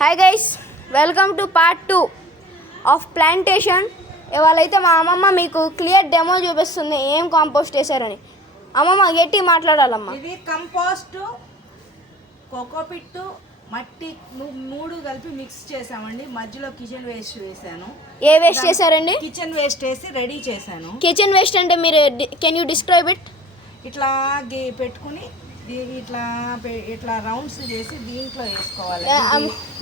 Hi guys, welcome to part 2 of plantation. ఇవాళైతే మా అమ్మమ్మ మీకు క్లియర్ డెమో చూపిస్తుంది ఏం కాంపోస్ట్ వేసారని. అమ్మమ్మ గట్టి మాట్లాడాలమ్మా. ఇది కంపోస్ట్, కోకోపిట్టు, మట్టి మూడు కలిపి మిక్స్ చేసామండి. మధ్యలో కిచెన్ వేస్ట్ వేసాను. ఏ వేస్ట్ చేశారండి? కిచెన్ వేస్ట్ వేసి రెడీ చేశాను. కిచెన్ వేస్ట్ అంటే మీరు కెన్ యూ డిస్క్రైబ్ ఇట్? ఇట్లా పెట్టుకుని ఇట్లా ఇట్లా రౌండ్స్ చేసి దీంట్లో వేసుకోవాలి.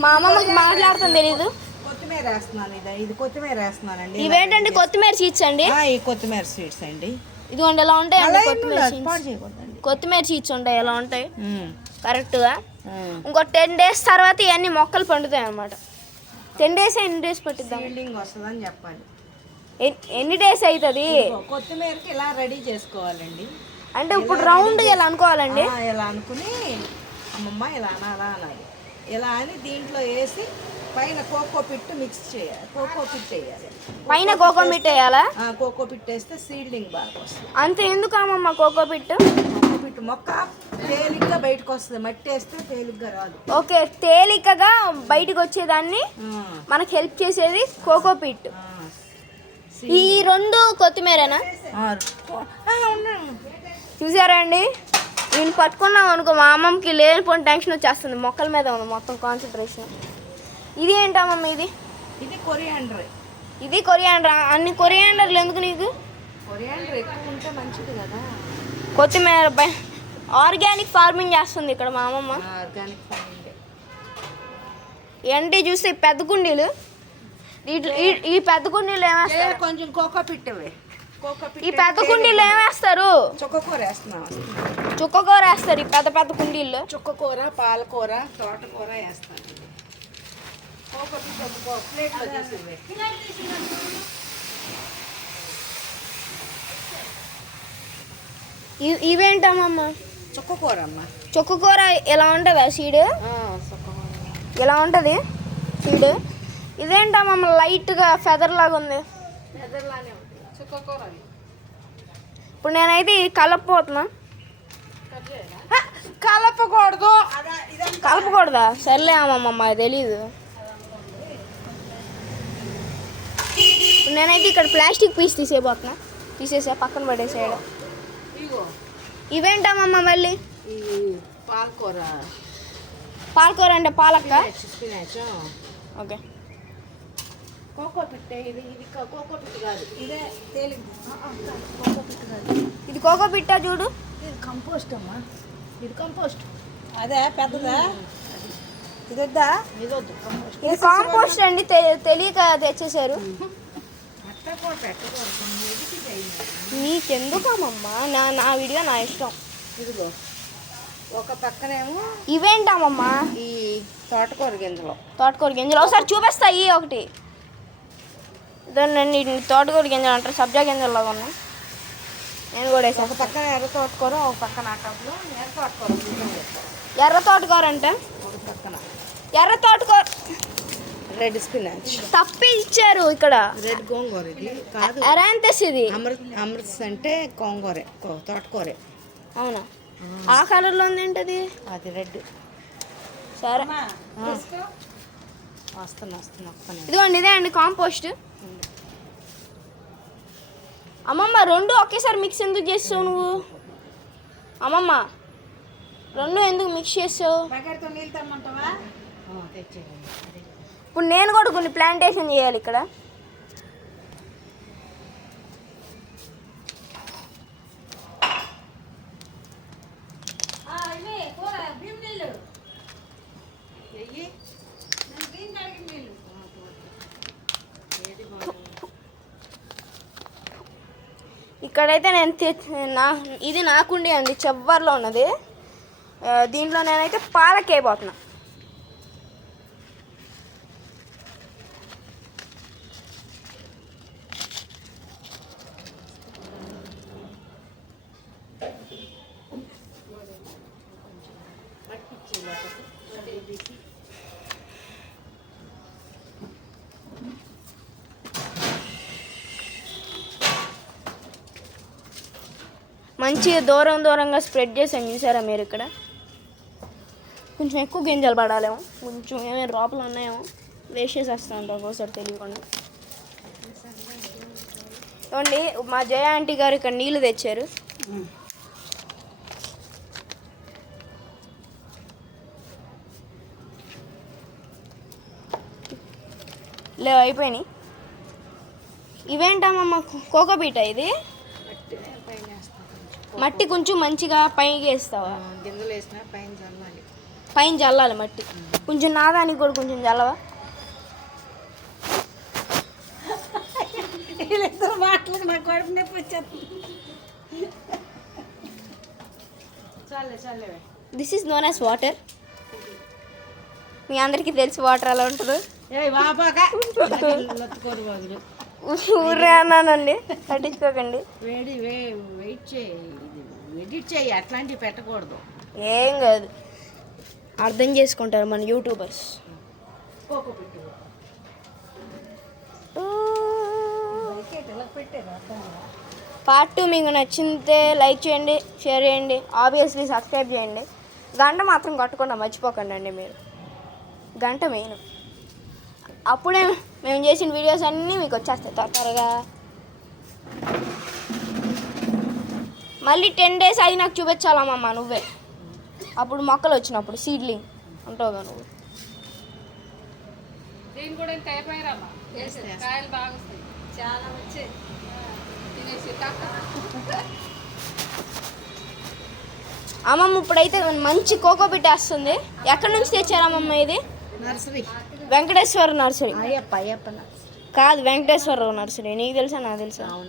మా అమ్మమ్మకి మాట్లాడుతుంది తెలీదు. కొత్తిమీర వేస్తున్నాను. ఇది కొత్తిమీర వేస్తున్నానండి. ఇవేంటండి? కొత్తిమీర సీడ్స్ అండి. ఈ కొత్తిమీర సీడ్స్ అండి. ఇదిగోండి ఎలా ఉంటాయి కొత్తిమీర సీడ్స్ ఉంటాయి, ఎలా ఉంటాయి కరెక్ట్గా. ఇంకో 10 days తర్వాత ఇవన్నీ మొక్కలు పండుతాయి అన్నమాట. 10 days ఎన్ని డేస్ పట్టిద్దాం? బిల్డింగ్ వస్తుందని చెప్పాలి. ఎన్ని డేస్ అవుతుంది? కొత్తిమీరకి ఇలా రెడీ చేసుకోవాలండి. అంటే ఇప్పుడు రౌండ్ ఇలా అనుకోవాలండి. ఇలా అనుకుని అమ్మమ్మ ఇలా అనాలి. ఇలా అని దీంట్లో వేసి పైన కోకోపిట్ మిక్స్ చేయాలి. కోకోపిట్ వేయాలి. పైన కోకోపిట్ వేయాలా? కోకోపిట్ వేస్తే సీడ్లింగ్ బాగా వస్తుంది. అంతే ఎందుకు అమ్మమ్మ కోకోపిట్? కోకోపిట్ మొక్క తేలిగ్గా బయటకు వస్తుంది. మట్టి వేస్తే తేలిగ్గా రాదు. ఓకే, తేలికగా బయటకు వచ్చేదాన్ని మనకు హెల్ప్ చేసేది కోకోపిట్. ఈ రెండు కొత్తిమీరేనా? చూసారా అండి, నేను పట్టుకున్నాం అనుకో మా అమ్మమ్మకి లేనిపోయిన టెన్షన్ వచ్చేస్తుంది. మొక్కల మీద ఉంది మొత్తం కాన్సన్ట్రేషన్. ఇది ఏంటమ్మమ్మ? ఇది కొరియాండర్. ఇది కొరియాండర్. అన్ని కొరియాండర్లు ఎందుకు నీకు? కొరియాండర్ ఎక్కువ ఉంటే మంచిది కదా. కొత్తిమీర ఆర్గానిక్ ఫార్మింగ్ చేస్తుంది ఇక్కడ మా అమ్మమ్మ. ఆర్గానిక్ ఫార్మింగ్ ఏంటి చూస్తే పెద్ద కుండీలు. ఈ పెద్ద కుండీలు ఏమేస్తారు? కొంచెం కోకోపిట్. ఈ పెద్ద కుండీలు ఏమేస్తారు? చుక్కకూర వేస్తున్నాం. చుక్కకూర వేస్తారు ఈ పెద్ద పెద్ద కుండీల్లో. చుక్కకూర, పాలకూర, తోటకూర వేస్తాను. ప్లేట్లో చేసి ఇవేంటమ్మమ్మ? చుక్కకూర అమ్మ. చుక్కకూర ఎలా ఉంటుందా సీడ్? ఎలా ఉంటుంది సీడ్? ఇదేంటమ్మమ్మ లైట్గా ఫెదర్ లాగా ఉంది? ఫెదర్లానే ఉంటుంది చుక్కకూర. ఇప్పుడు నేనైతే కలపపోతున్నా. కలపకూడదా? సర్లే అమ్మమ్మ, తెలీదు. నేనైతే ఇక్కడ ప్లాస్టిక్ పీస్ తీసేసా పక్కన పడేసాడు. ఇవేంటమ్మమ్మ మళ్ళీ? పాలకూర. పాలకూర అంటే పాలక్క? స్పినాచ్. ఓకే. కోకోపిట్. ఇది కోకోపిట్ కాదు, ఇదే తేలి. కోకోపిట్ కాదు, ఇది కోకోపిట్టా చూడు. ఇది కంపోస్ట్ అమ్మా. ఇది కంపోస్ట్. అదే పెద్దదా? ఇది వద్దా? ఇది వద్దు. ఇది కాంపోస్ట్ అండి, తెలియక తెచ్చేసారు. నీకెందుకమ్మమ్మా? నా వీడియో నా ఇష్టం. ఇదిగో ఒక పక్కనేమో ఇవేంటమ్మమ్మా? ఈ తోటకూర గింజలు. తోటకూర గింజలు ఒకసారి చూపిస్తా. ఈ ఒకటి ఇదండి, తోటకూర గింజలు అంటారు. సబ్జా గింజలు లాగా ఉన్నాయి. నేను కూడా వేసాను. ఒక పక్కన ఎర్ర తోటకూర, ఒక పక్కన అటంలో ఎర్ర తోటకూర. ఎర్ర తోటకూర అంటే ఒక పక్కన ఎర్ర తోటకూర. రెడ్ స్పినాచ్ తప్పి ఇచ్చారు ఇక్కడ. రెడ్ గోంగూర. ఇది కాదు, ఎరాంతస్. ఇది అమృత్ అంటే గోంగూరే, తోటకూరే. అవునా? ఆ కలర్లో ఉంది ఏంటది? అది రెడ్. సరే వస్తున్నా. ఇదిగోండి, ఇదే అండి కాంపోస్ట్. అమ్మమ్మ రెండు ఒకేసారి మిక్స్ ఎందుకు చేస్తావు నువ్వు? అమ్మమ్మ రెండు ఎందుకు మిక్స్ చేస్తావు? ఇప్పుడు నేను కూడా కొన్ని ప్లాంటేషన్ చేయాలి ఇక్కడ. ఇక్కడైతే ఇది నాకుండి అండి, చివర్లో ఉన్నది. దీంట్లో నేనైతే పాలకేయబోతున్నా. మంచిగా దూరంగా స్ప్రెడ్ చేసాను. చూసారా మీరు ఇక్కడ? కొంచెం ఎక్కువ గింజలు పడాలేమో, కొంచెం ఏమైనా లోపల ఉన్నాయేమో వేస్ట్ చేసేస్తా ఉంటాం ఒకసారి తెలియకుండా. చూడండి మా జయ ఆంటీ గారు ఇక్కడ నీళ్ళు తెచ్చారు. లేవు అయిపోయినాయి. ఇవేంటమ్మా కోకోపీట ఇది? మట్టి కొంచెం మంచిగా పైకి వేస్తావా? గింజలు వేసినా పైన చల్లాలి. పైన చల్లాలి మట్టి కొంచెం, నాదానికి కూడా కొంచెం చల్లవా? మాటలు నాకు కడుపు నొప్పి వచ్చేస్తుంది. చాలే this is known as water. మీ అందరికీ తెలిసి వాటర్ ఎలా ఉంటుందో. ఊరే అన్నానండి, పట్టించుకోకండి. ఎడిట్ చేయి, అట్లాంటివి పెట్టకూడదు. ఏం కాదు, అర్థం చేసుకుంటారు మన యూట్యూబర్స్. పార్ట్ 2 మీకు నచ్చితే లైక్ చేయండి, షేర్ చేయండి, ఆబ్వియస్లీ సబ్స్క్రైబ్ చేయండి. గంట మాత్రం కొట్టకుండా మర్చిపోకండి అండి మీరు. గంట మెయిన్, అప్పుడే మేము చేసిన వీడియోస్ అన్నీ మీకు వచ్చేస్తాయి త్వరగా. మళ్ళీ 10 days అది నాకు చూపించాలమ్మా నువ్వే. అప్పుడు మొక్కలు వచ్చినప్పుడు సీడ్లింగ్ ఉంటావుగా నువ్వు. చాలా వచ్చాయి. అమ్మమ్మ ఇప్పుడైతే మంచి కోకోపీట వస్తుంది. ఎక్కడి నుంచి తెచ్చారమ్మమ్మ ఇది? Nursery, Venkateswara nursery. అయ్యప్ప కాదు, వెంకటేశ్వరరావు నర్సరీ. నీకు తెలుసా? నాకు తెలుసా?